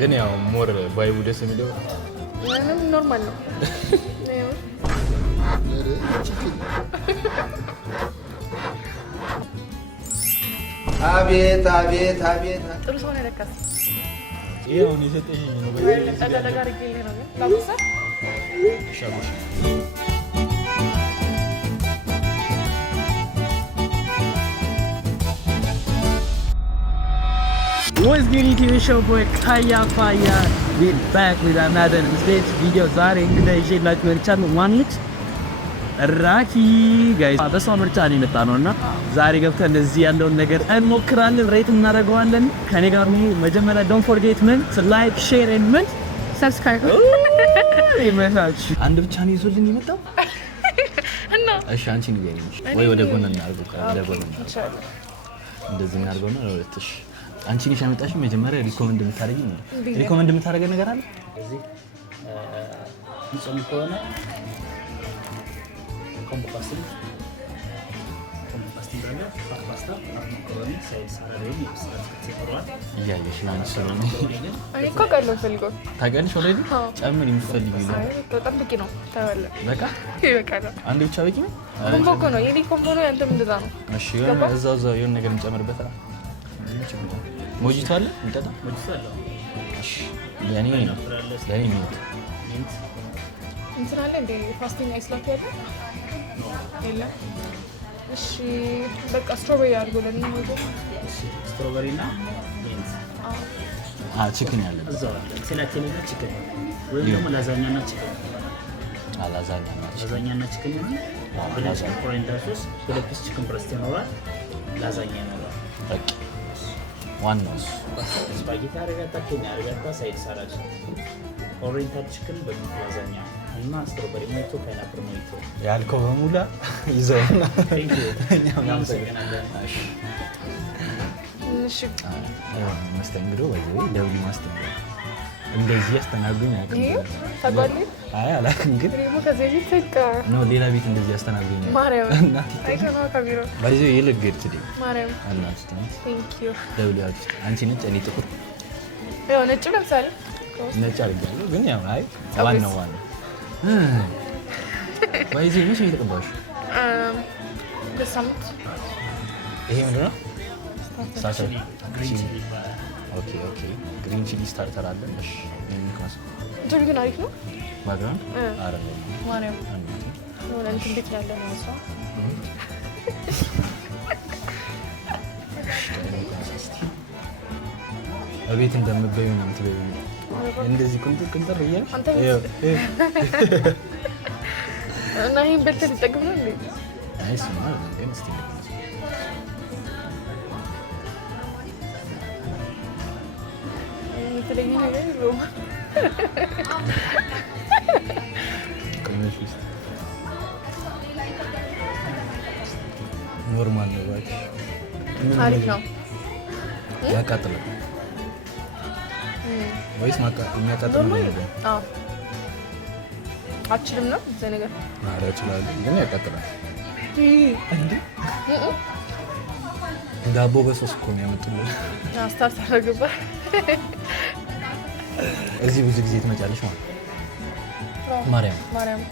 ግን ያው ሞር ባይቡ ደስ የሚለው ምንም ኖርማል ነው። አቤት አቤት አቤት ጥሩ ሰው ነው ለካስ። ይሄው ነው የሰጠኝ ነው ተጋጋሪ ገለ ነው ላቁሳ ሻጎሽ What's good YouTube? It's your boy Kaya Faya. We're back with another video. ዛሬ እንግዲህ ይዤላችሁ መጥቻለሁ። ዋንት ራኪ ጋይስ በሰው ምርጫ ነው የመጣነውና ዛሬ ገብተን እዚህ ያለውን ነገር እንሞክራለን፣ ሬት እናደርገዋለን። ከኔ ጋር ነው መጀመሪያ don't forget ምን like share and ምን subscribe ይመሳች አንድ ብቻ ነው ይዞልኝ የመጣው እና እሺ አንቺ ንገሪኝ ወይ ወደ ጎን እናድርገው ወደ ጎን ኢንሻአላህ እንደዚህ እናድርገው ነው ወጥሽ አንቺ ነሽ ያመጣሽው መጀመሪያ ሪኮመንድ የምታደርጊኝ ነው ሪኮመንድ የምታደርገው ነገር አለ እዚህ ይጾም ከሆነ ኮምቦ ፓስታ ደግሞ ፓስታ ማካሮኒ ሳይድ ሳላድ ወይ ስላስ ከተሰራው ያየሽ ነው አንቺ እኔ እኮ ቀለው ፈልገው ታውቂያለሽ ኦልሬዲ ጨምሪ የምትፈልጊው ነው በጣም በቂ ነው ታወለ በቃ ይበቃል አንድ ብቻ በቂ ነው ኮምቦ እኮ ነው የኔ ኮምቦ ነው ያንተም እንደዛ ነው እሺ እዛው የሆነ ነገር እንጨምርበት ሞጂቶ አለ እንጠጣ ሞጂቶ አለ እሺ ያኔ ነው ለኔ ሚንት እንትን አለ እንደ ፋስቲንግ አይስላት ያለ የለም እሺ በቃ ስትሮቤሪ አድርጎልን ነው ስትሮቤሪ እና ሚንት ቺክን ያለ እዛው አለ ሴላቲን እና ቺክን ወይ ደግሞ ላዛኛ እና ቺክን ላዛኛ እና ቺክን ነው ብላሽ ኦሬንታል ሶስ ሁለት ቺክን ብረስት ይኖራል ላዛኛ ይኖራል በቃ ዋናው ስፓጌቲ አረጋታ ኬኛ አረጋታ ሳይድ ሳላድ ኦሬንታል ቺክን በላዛኛ እና ስትሮቤሪ ሞቶ ፓይናፕል ሞቶ ያልከው በሙላ ይዘውና እሺ መስተንግዶ ወይ ደውሊ መስተንግዶ እንደዚህ ያስተናግዱኝ ያቀም ታጓሊ አይ አላውቅም ግን ደግሞ ከዚህ በቃ ነው ሌላ ቤት እንደዚህ ያስተናግዱኝ ማርያም አይተና ካሜራ ባይዘ ይልገድ ትዲ ማርያም አላስ ቴንክ ዩ ደውሊ አት አንቺ ነጭ እኔ ጥቁር ያው ነጭ ለምሳሌ ነጭ አድርጋለሁ ግን ያው አይ ዋናው ባይዘ ምን ይተቀባሽ በሳምንት ይሄ ምንድን ነው ሳሳ ግሪን ቺሊ ኦኬ ግሪን ቺሊ ስታርተር አለ እሺ ምን ካስ ጀቢ ግን አሪፍ ነው ባግራውንድ አረለ ማርያም ነው ለአንተ እንዴት ያለ ነው እሷ አቤት እንደምበዩ ነው የምትበዩ እንደዚህ ቁንጥር እያልሽ እና ይሄን በልተህ ልጠግብ ነው እንዴ አይስ ማለት ነው እንስቲ ስለዚህ ነገር ሮማ ከመሽ ውስጥ ኖርማል ነው ባክ አሪፍ ነው ያቃጥላል ወይስ የሚያቃጥል ነው አዎ አችልም ነው እዚህ ነገር ማራ ይችላል ግን ያቃጥላል እንዴ ዳቦ በሶስ እኮ ነው ያመጡልኝ ስታርት አደረገባ እዚህ ብዙ ጊዜ ትመጫለሽ ማለት ማርያም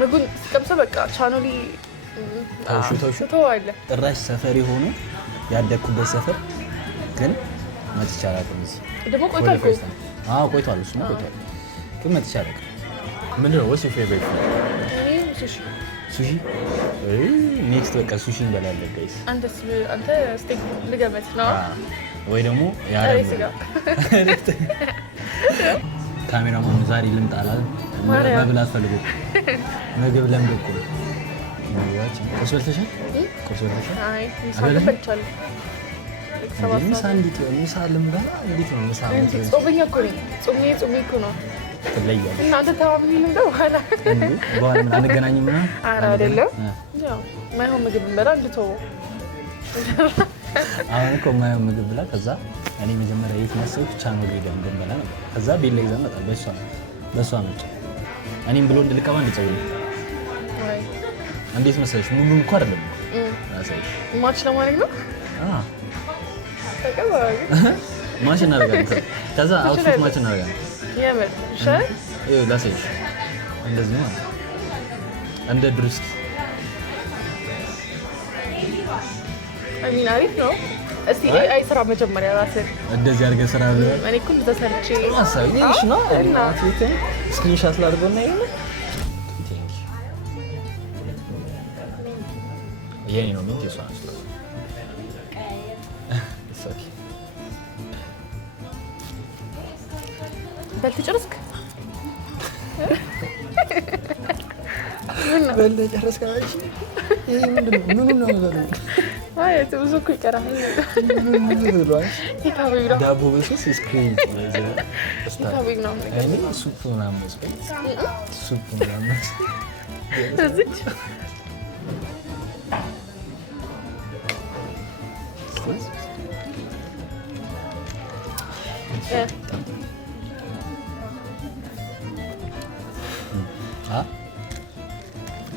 ምግቡን ስቀምሰው በቃ ቻናሊ ታውሹ ተዋለ ጥራሽ ሰፈር የሆነ ያደኩበት ሰፈር ግን መጥቻ አላውቅም እዚህ ደግሞ ቆይቷል እኮ ቆይቷል እሱማ ቆይቷል ግን መጥቻ አላውቅም ምንድን ነው what's your favorite food ሱሺ ኔክስት በቃ ሱሺ እንበላለን ጋይስ አንተ ስቴክ ልገመት ነው ወይ ደግሞ ካሜራማን ዛሬ ልምጣላል መብላት ፈልጎ ምግብ ለምዶ እኮ ቁርስ በልተሻል? አይ በልቻለሁ ምሳ እንዴት ነው ምሳ ልምዳ እንዴት ነው ምሳ ጾመኛ እኮ ነኝ ጾሜ እኮ ነው ትለያለሽ እናንተ ተባብኝ ልምዳ በኋላ ምን አንገናኝም ነው ኧረ አይደለም ያው ማይሆን ምግብ እንበላ እንድተው አሁን እኮ ማየው ምግብ ብላ ከዛ እኔ መጀመሪያ የት ማሰብ ቻናል ሄደን እንበላ ነበር ከዛ ቤት ላይ ይዘን መጣ በሷ መጣ እኔም ብሎ እንድልቀባ እንድጸውል እንዴት መሰለሽ ሙሉን እኮ አይደለም አሳይሽ ማች ለማድረግ ነው ተቀበል ማች እናደርጋለን ከዛ አውትፊት ማች እናደርጋለን የምር ሻይ ላሳይሽ እንደዚህ ነው እንደ ድርስኪ አሚን አሪፍ ነው እስቲ አይ ስራ መጀመሪያ ራስህ እንደዚህ አድርገህ ስራ እኔ እኮ ተሰርቼ አሳይሽ ነው እና ትዊተር ስክሪንሾት ላድርገውና ይሄን የኔ ነው ምን ተሷል ሶኪ በልተጨረስክ በልተጨረስክ ማለት ይሄ ምንድነው ምኑ ነው ማለት አይ ተብዙ እኮ ይቀራል ዳቦ በሶስ ስክሪን ይታወቅ ነው እኔ ሱፕ ምናምን መስሎኝ ሱፕ ምናምን እዚች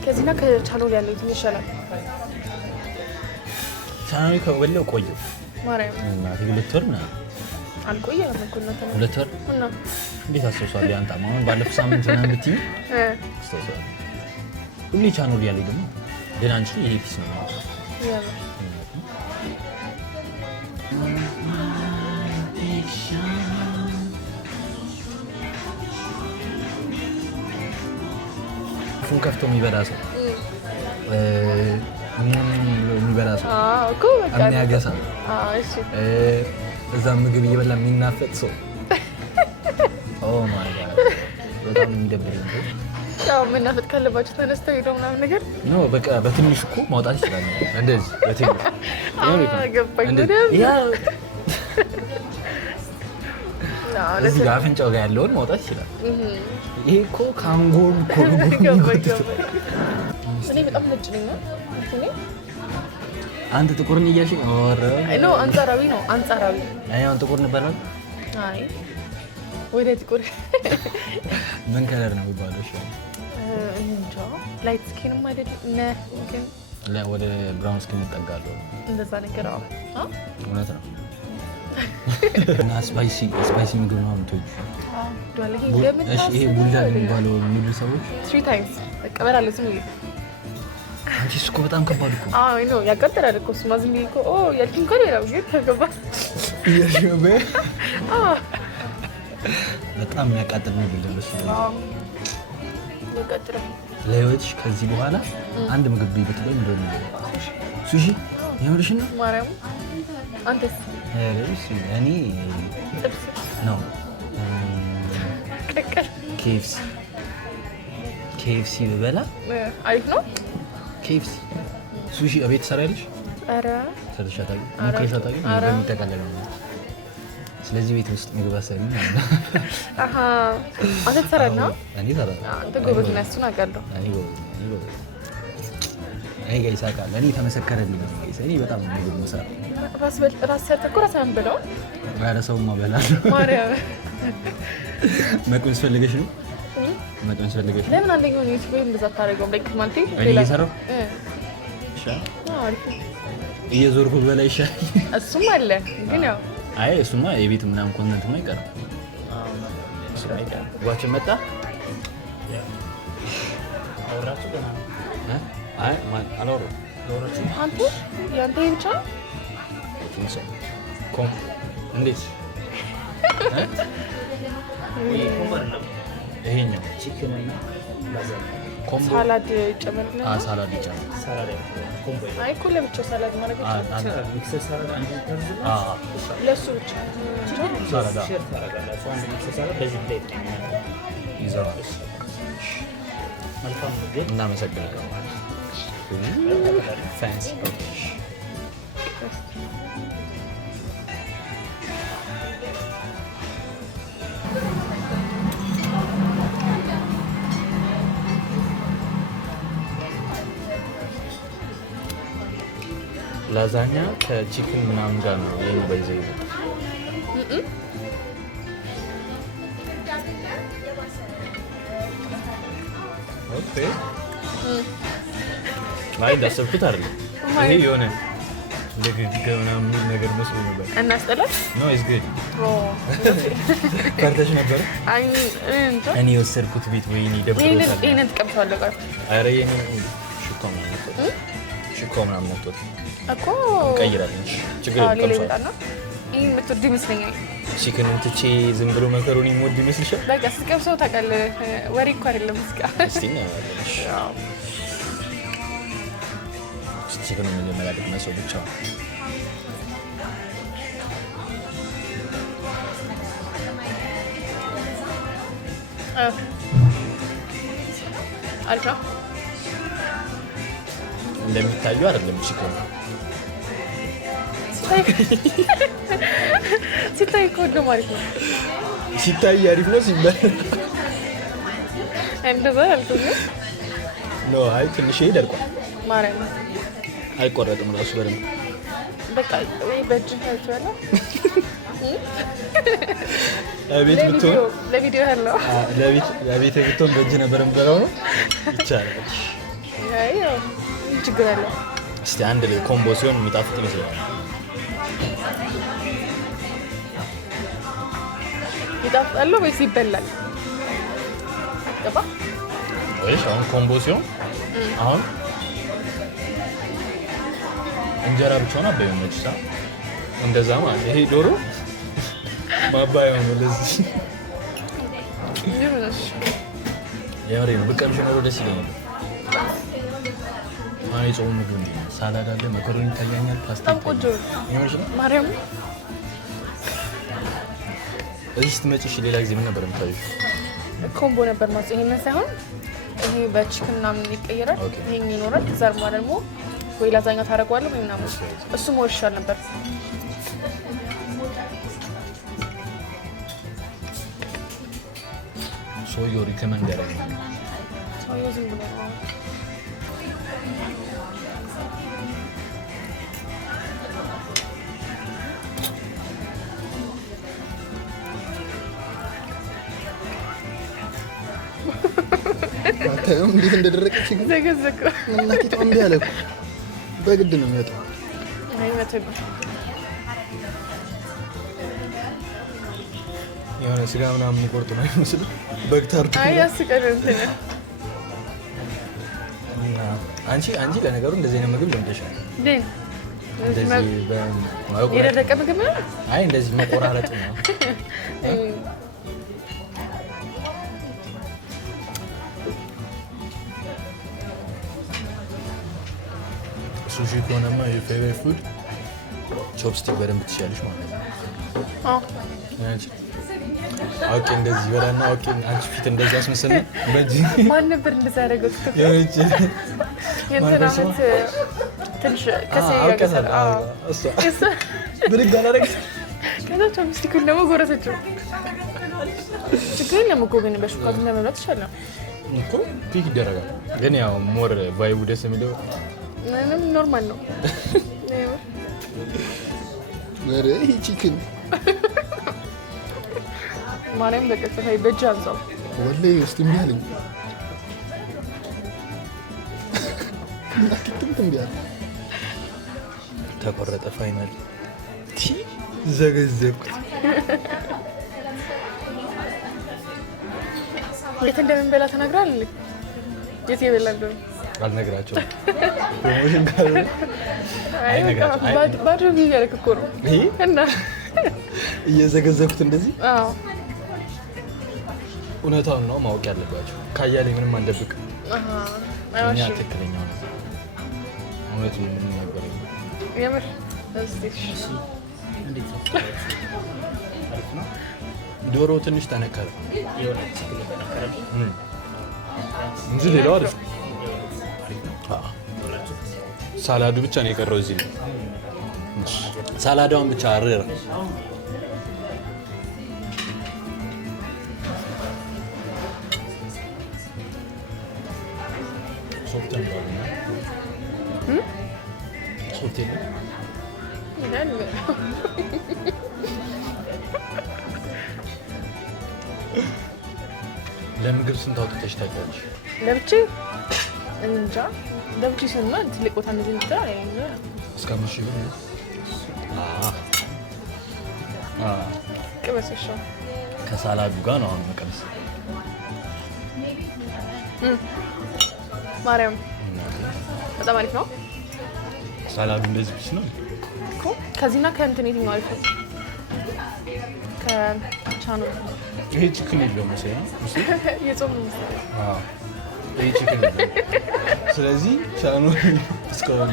ከዚህና ከቻናል ያለው የትኛው ይሻላል? ቻናሉ ከበለው ቆየ ማርያም እናቴ 2 ወር ነው አልቆየም እኮ ነው 2 ወር እና እንዴት አስተውሳለሁ ያንተ አሁን ባለፈው ሳምንት ምናምን ብትይ አስተውሳለሁ ሁሌ ቻናሉ ያለው ደግሞ ግን አንቺ ይሄ ፒስ ነው ያው ፉን ከፍቶ የሚበላ ሰው የሚበላ ሰው እኮ በቃ የሚያገሳ እሺ እዛ ምግብ እየበላ የሚናፈጥ ሰው ኦ ማይ ጋድ በጣም የሚደብረኝ ነው ያው መናፈጥ ካለባችሁ ተነስተው ሄደው ምናምን ነገር ኖ በቃ በትንሽ እኮ ማውጣት ይችላል እንደዚህ በትንሽ ገባኝ ያ እዚህ ጋር አፍንጫው ጋር ያለውን ማውጣት ይችላል ይሄ እኮ ካንጎል እኮ እኔ በጣም ነጭ ነኝ እኔ አንተ ጥቁር ነኝ እያልሽኝ ኦረ አይ ኖ አንጻራዊ ነው አንጻራዊ አሁን ጥቁር ነበር አይ ወደ ጥቁር ምን ከለር ነው የሚባለው እሺ እንጃ ላይት ስኪን ማለት ነው ግን ወደ ብራውን ስኪን ይጠጋሉ እንደዛ ነገር አዎ እውነት ነው እና ስፓይሲ ምግብ ነው የምትወጂው? ይሄ ቡልጃ የሚባለው የሚሉ ሰዎች 3 ታይምስ እቀበላለሁ ዝም ብዬ አንቺ እሱ እኮ በጣም ከባድ እኮ አይ ኖ ያቃጥላል እኮ እሱማ ዝም ብዬ እኮ ያልኩኝ እኮ ሌላው ግን ተገባ እየሸበ በጣም የሚያቃጥል ነው ብለሽ ያቃጥላል ለህይወትሽ ከዚህ በኋላ አንድ ምግብ ብትበይ ምንድን ነው ሱሺ የምርሽ ነው ማርያም አንተስ እኔ ነው ቅቅል ኬኤፍሲ ብበላ አሪፍ ነው ኬኤፍሲ ሱሺ እቤት ትሰሪያለሽ ኧረ ሰርተሽ አታውቂም በሚጠቃለል ነው ስለዚህ ቤት ውስጥ ምግብ አሰሪ ማለት ነው አንተ ትሰራለህ እኔ እሰራለሁ አንተ ጎበዝ ነህ እሱን አውቃለሁ እኔ ጋይስ አውቃለሁ እኔ ተመሰከረልኝ ነው ጋይስ እኔ በጣም ምግብ የምሰራው ራስ ሰርተህ እኮ ራስህን በለው ኧረ ሰውማ እበላለሁ ማርያም መቅመስ ፈልገሽ ነው መቅመስ ፈልገሽ ነው ለምን አንደኛውን ዩቲዩብ ላይ እንደዛ አታደርገውም ላይክ ማለት እኔ እየሰራሁ አሪፍ እየዞርኩ ብበላ ይሻላል እሱም አለ ግን ያው አይ እሱማ የቤት ምናምን ኮንተንት ነው አይቀርም ጓችን መጣ አውራችሁ ገና አይ ማን አላወራሁም አንተ ያንተ ብቻ ኮም እንዴት ይሄኛው ቺክን እና ኮምቦ ሳላድ ጨመርና ሳላድ ይቻላል ሳላድ ኮምቦ አይ እኮ ለብቻው ሳላድ ማድረግ ይችላል ሚክሰር ሳላድ አንድ ተርዝ ለሱ ብቻ ሳላድ ሼር ታደርጋላችሁ አንድ ሚክሰር ሳላድ በዚህ ፕሌት ይዘዋል መልካም ምግብ እናመሰግናለን ፋንሲ ላዛኛ ከቺክን ምናምን ጋር ነው የሚበይዘው ኦኬ አይ እንዳሰብኩት አይደለም ይሄ የሆነ ለግግና ምን ነገር መስሎ ነበር እና አስጠላሽ ነው ኢዝ ጉድ ኦ ፈርተሽ ነበር አይ እንጃ እኔ ወሰርኩት ቤት ወይኔ ደብሮታል ይሄን ተቀምጣለሁ ጋር አረ የኔ ሽኮ ምናምን ነው እኮ ቀይራለኝ ችግር የለም ይሄ ምትወድ ይመስለኛል ቺክን እንትቼ ዝም ብሎ መከሮኒ ሞድ ይመስልሻል በቃ ስቀምሰው ታውቃለህ ወሬ እኮ አይደለም እስካ እስቲ ነው ቺክን ምን ማለት ነው ሰው ብቻ አልካ እንደሚታየው አይደለም ቺክን ሲታይ እኮ ነው ማለት ነው ሲታይ አሪፍ ነው ሲባል እንደዛ አልኩኝ ነው አይ ትንሽ ይደርቋል ማረኝ አይቆረጥም ራሱ በደንብ በቃ ወይ በእጅ ታይቷለህ አቤት ብትሆን ለቪዲዮ ያለው ለቤት ብትሆን በእጅ ነበር የምበላው ነው ይቻላል አይ ችግር አለ እስቲ አንድ ላይ ኮምቦ ሲሆን የሚጣፍጥ ይመስላል ይጣፍጣል ወይስ ይበላል ገባ ወይስ አሁን ኮምቦ ሲሆን አሁን እንጀራ ብቻ ነው በየመችሳ እንደዛ ማለት ይሄ ዶሮ ማባያ ነው ለዚህ ይሁንሽ የምሬ ነው በቀምሽ ነው ደስ ይለኛል አይ ጾም ምግብ ነው ሳላድ አለ መኮሮኒ ታያኛል ፓስታ ቆንጆ ይሁንሽ ማርያም እዚህ ስትመጪ ሌላ ጊዜ ምን ነበር የምታዩት ኮምቦ ነበር ማለት ይሄንን ሳይሆን ይሄ በቺክን ምናምን ይቀየራል ይሄን ይኖራል ዘርማ ደግሞ ወይ ላዛኛ ታረጋዋለህ ወይ ምናምን እሱ ሞር ይሻል ነበር ሰውዬው ሪከመንድ ያደረገኝ ሰውዬው ዝም ብሎ ነው አታየውም እንዴት እንደደረቀች ግን ዘገዘቀ እናቴ ተው እንዴ አለ በግድ ነው የሚወጣው አይ መተብ የሆነ ስጋ ምናምን ቆርጦ ነው የሚመስለው በግታር አይ ያስቀር እንትን አንቺ ለነገሩ እንደዚህ ነው ምግብ ለምደሻል ደን እንደዚህ በማቆራረጥ የደረቀ ምግብ ነው አይ እንደዚህ መቆራረጥ ነው ሱሺ ከሆነማ የፌቨሪት ፉድ ቾፕስቲክ በደንብ ትችያለሽ ማለት ነው አዎ አንቺ አውቄ እንደዚህ በላና አውቄ አንቺ ፊት እንደዚህ አስመሰለኝ በዚህ ማን ነበር እንደዛ ያደረገው ትክክል የእጅ የእንትናመት ትንሽ ከሴ ያገሰል እሷ ብድግ አላደረግሽ ከዛ ቾፕስቲኩን ደግሞ ጎረሰችው ችግር የለም እኮ ግን በሹካቱ ለመብላት ይሻላል እኮ ፒክ ይደረጋል ግን ያው ሞር ቫይቡ ደስ የሚለው ምንም ኖርማል ነው ወሬ ቺክን ማርያም በቀጥታ በእጅ አንሳው ወላሂ እስቲ እምቢ አለኝ እናትም ቢያል ተቆረጠ ፋይናል ዘገዘኩት የት እንደምንበላ ተናግራል የት ይበላል አልነግራቸውም ፕሮሞሽን ካለ ባዶ ቢያለክ እኮ ነው እና እየዘገዘኩት እንደዚህ አዎ እውነታውን ነው ማወቅ ያለባቸው ካያሌ ምንም አንደብቅ እኛ ትክክለኛው ነው እውነቱን ምንም ነበር የምር ዶሮ ትንሽ ተነከረ እንጂ ሌላው አሪፍ ሳላዱ ብቻ ነው የቀረው እዚህ ላይ ሳላዳውን ብቻ አረረ ሶፍት ነው ሶፍት ነው ይላል ለምግብ ስንት አውጥተሽ ታውቂያለሽ? ለብቻ እንጃ ደብቺ ስንማ ትልቅ ቦታ እንደዚህ እንትን አይነ እስከ ምሽት ነው ቅበስሽ ከሳላዱ ጋር ነው አሁን መቀበስ ማርያም በጣም አሪፍ ነው ሳላዱ እንደዚህ ብቻ ነው እኮ ከዚህና ከእንትን የትኛው አሪፍ ነው ከቻኑ ይሄ ቺክን ነው መሰለኝ የጾም ይሄ ቺክን ነው ስለዚህ ቻኑ እስካሁን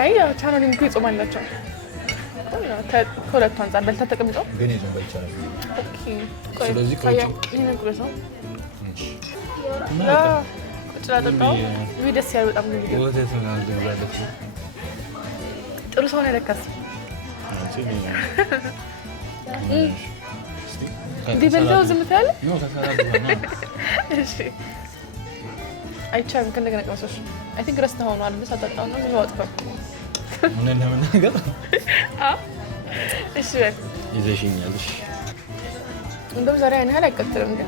አይ ያው ቻኑ ሊንኩ ይጾማላችሁ ከሁለቱ አንፃር በልታ ተቀምጠው ግን የጾም ባይቻል ኦኬ ስለዚህ ይሄንን ቁረሰው ያ ቁጥራጣው ደስ ያለው በጣም ነው ቪዲዮ ወተት ነው እንደዛለት ጥሩ ሰው ነው ለካስ እንዴ በልተው ዝም ታለ ነው ከሳላዱ ነው እሺ አይቻልም ከነገ ነቀሰሽ አይ ቲንክ ረስተው ነው አይደል ሳታጣው ነው ምን ወጥፈው ምን እንደምናገር እሺ ይዘሽኛል እሺ እንደው ዛሬ አይነ ሀል አይቀጥልም እንዴ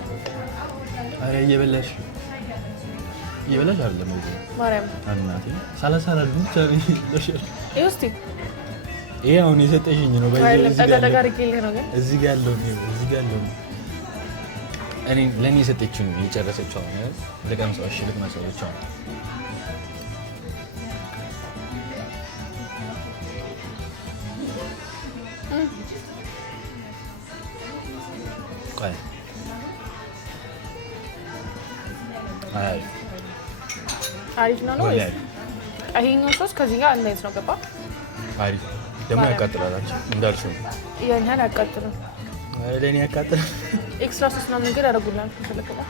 አረ እየበላሽ አይደለም ወይ ማርያም እናቴ ሳላሳላዱ ብቻ ነው ይውስቲ ይሄ አሁን የሰጠሽኝ ነው እዚህ ጋር ያለው እኔ ለኔ የሰጠችኝ የጨረሰችው ነው ለቀምሰው እሺ ለቀምሰው ቆይ አሪፍ ነው ነው አይሄኛው ሶስ ከዚህ ጋር እንዴት ነው ገባ አሪፍ ደግሞ ያቃጥላላችሁ እንዳልሽው ያን ያህል ያቃጥላል ለኔ ያቃጥላል ኤክስትራ ሶስ ምናምን ነገር ያደርጉላል ከለከለ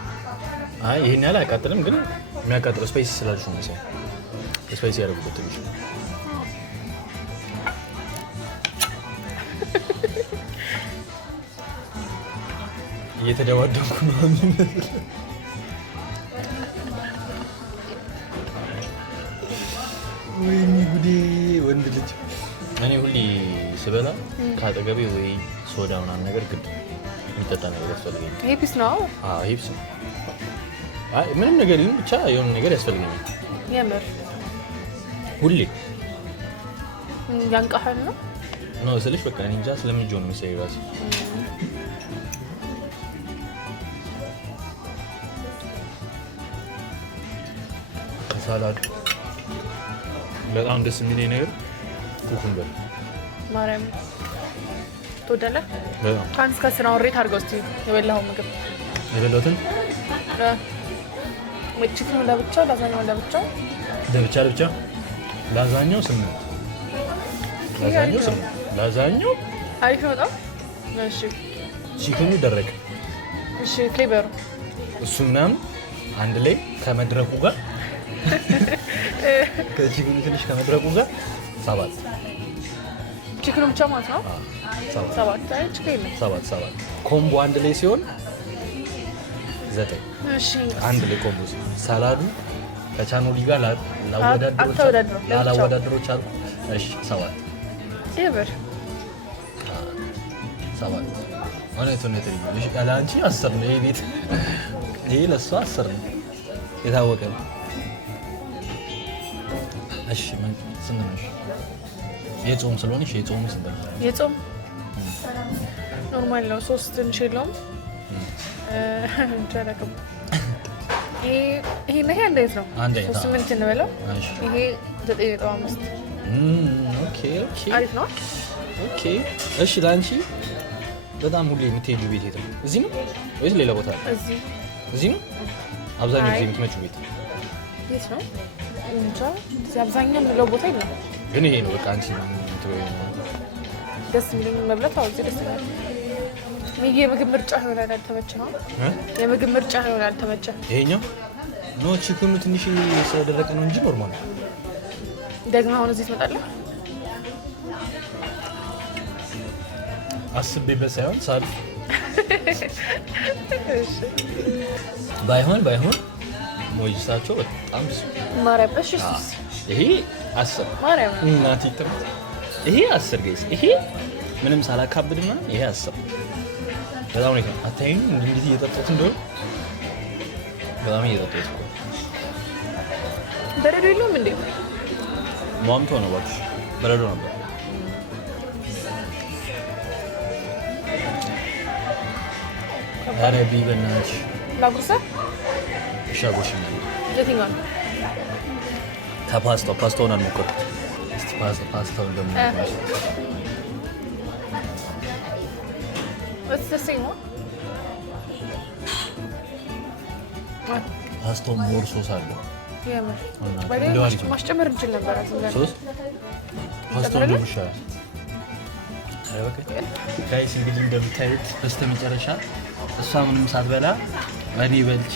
አይ ይሄን ያህል አያቃጥልም ግን የሚያቃጥለው ስፓይሲ ስላልሽው ነው ስፓይሲ ያደርጉት ትንሽ እየተደዋደንኩ ነው ወይኔ ጉዴ ወንድ ልጅ እኔ ሁሌ ስበላ ካጠገቤ ወይ ሶዳ ምናምን ነገር ግድ የሚጠጣ ነገር ያስፈልገኛል ይሄ ፒስ ነው ይሄ ፒስ አይ ምንም ነገር ይሁን ብቻ የሆነ ነገር ያስፈልገኛል የምር ሁሌ ያንቃሃል ነው ነው ስልሽ በቃ እኔ እንጃ ስለምንጆን ነው መሰለኝ ራሴ ሳላድ በጣም ደስ የሚለኝ ነገር ኩኩምበር ማርያም ትወዳለህ? በጣም ከአንድ እስከ 10 ሬት አድርገው እስኪ የበላኸው ምግብ የበላሁትን ቺክኑ ለብቻ ላዛኛው ለብቻ ለብቻ ላዛኛው 8 ላዛኛው አሪፍ ነው በጣም እሺ ቺክኑ ደረቀ እሺ ፍሌቨሩ እሱ ምናምን አንድ ላይ ከመድረቁ ጋር ከቺክኑ ትንሽ ከመድረቁ ጋር 7 ቺክኑ ብቻ ማለት ነው 7 አይ ቺክኑ 7 ኮምቦ አንድ ላይ ሲሆን 9 እሺ አንድ ላይ ኮምቦ ሳላዱ ከቻኖሊ ጋር ላወዳድሮች አልኩ እሺ 7 ይበር 7 እውነቱን ነው እሺ ካላንቺ 10 ነው የቤት ይሄ ለሷ 10 ነው የታወቀ ነው እሺ ምን ስንት ነው የጾም ስለሆነሽ የጾም ስንት ነው የጾም ኖርማል ነው 3 እንችላለን እንጀራከም ይሄ ነው እንዴት ነው 8 እንበለው ይሄ 9.5 ኦኬ አሪፍ ነው ኦኬ እሺ ላንቺ በጣም ሁሌ የምትሄጂው ቤት የት ነው እዚህ ነው ወይስ ሌላ ቦታ እዚህ ነው አብዛኛው ጊዜ የምትመጪው ቤት የት ነው እንጃ እዚህ አብዛኛው ሌላ ቦታ የለም ግን ይሄ ነው በቃ አንቺ ደስ የሚለኝ መብላት አዎ እዚህ ደስ ይላል የምግብ ምርጫ ይሆናል አልተመቸህ የምግብ ምርጫ ይሆናል አልተመቸህ ይሄኛው ኖ ቺክኑ ትንሽ ስለደረቀ ነው እንጂ ኖርማል ደግሞ አሁን እዚህ ትመጣለህ አስቤበት ሳይሆን ሳልፍ ባይሆን ሞጅሳቸው በጣም ማርያም እሺ ይሄ 10 ማርያም እናት ይጥራት ይሄ 10 ጋይስ ይሄ ምንም ሳላካብድና ይሄ 10 በጣም ነው አታይኝ እንዴት እየጠጣሁት እንደው በጣም እየጠጣሁት በረዶ የለውም እንዴ? ሟምቶ ነው እባክሽ በረዶ ነበር አረቢ በእናትሽ ላጉርሳ ሻጎሽ ነው የትኛው ፓስታውን አልሞከርኩት እስቲ ፓስታውን ደግሞ What's the same one? ፓስታው ሞር ሶስ አለው የምር በሌላ ማስጨመር እንችል ነበር አዝንጋ ሶስ ፓስታው ነው ብቻ ጋይስ እንግዲህ እንደምታዩት በስተመጨረሻ እሷ ምንም ሳትበላ እኔ በልቼ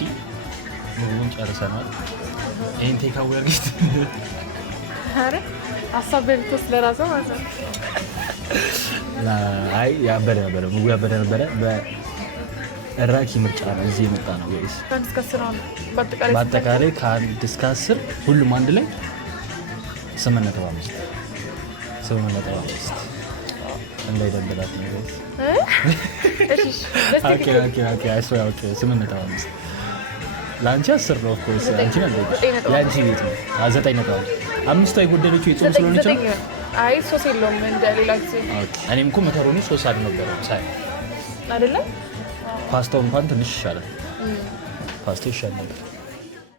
ምግቡን ጨርሰናል። ይሄን ቴካው ያርግት አረ አሳበልቶስ ለራሱ ማለት ነው። አይ ያበደ ምግቡ ያበደ ነበር። በራኪ ምርጫ ነው እዚህ የመጣ ነው ጋይስ። በአጠቃላይ ከ1 እስከ 10 ሁሉም አንድ ላይ 8.5 እንዳይደበላት ነው ጋይስ። ኦኬ አይሶ 8.5 ላንቺ 10 ነው ኦፍ ኮርስ አንቺ ነው ያንቺ ቤት ነው 9.5 አምስቷ የጎደለችው የጾም ስለሆነች ነው። አይ ሶስ የለውም እንደ ሌላ ጊዜ። ኦኬ እኔም እኮ መከሮኒ ሶስ አልነበረም ሳይ አይደለም ፓስታው እንኳን ትንሽ ይሻላል ፓስታው ይሻላል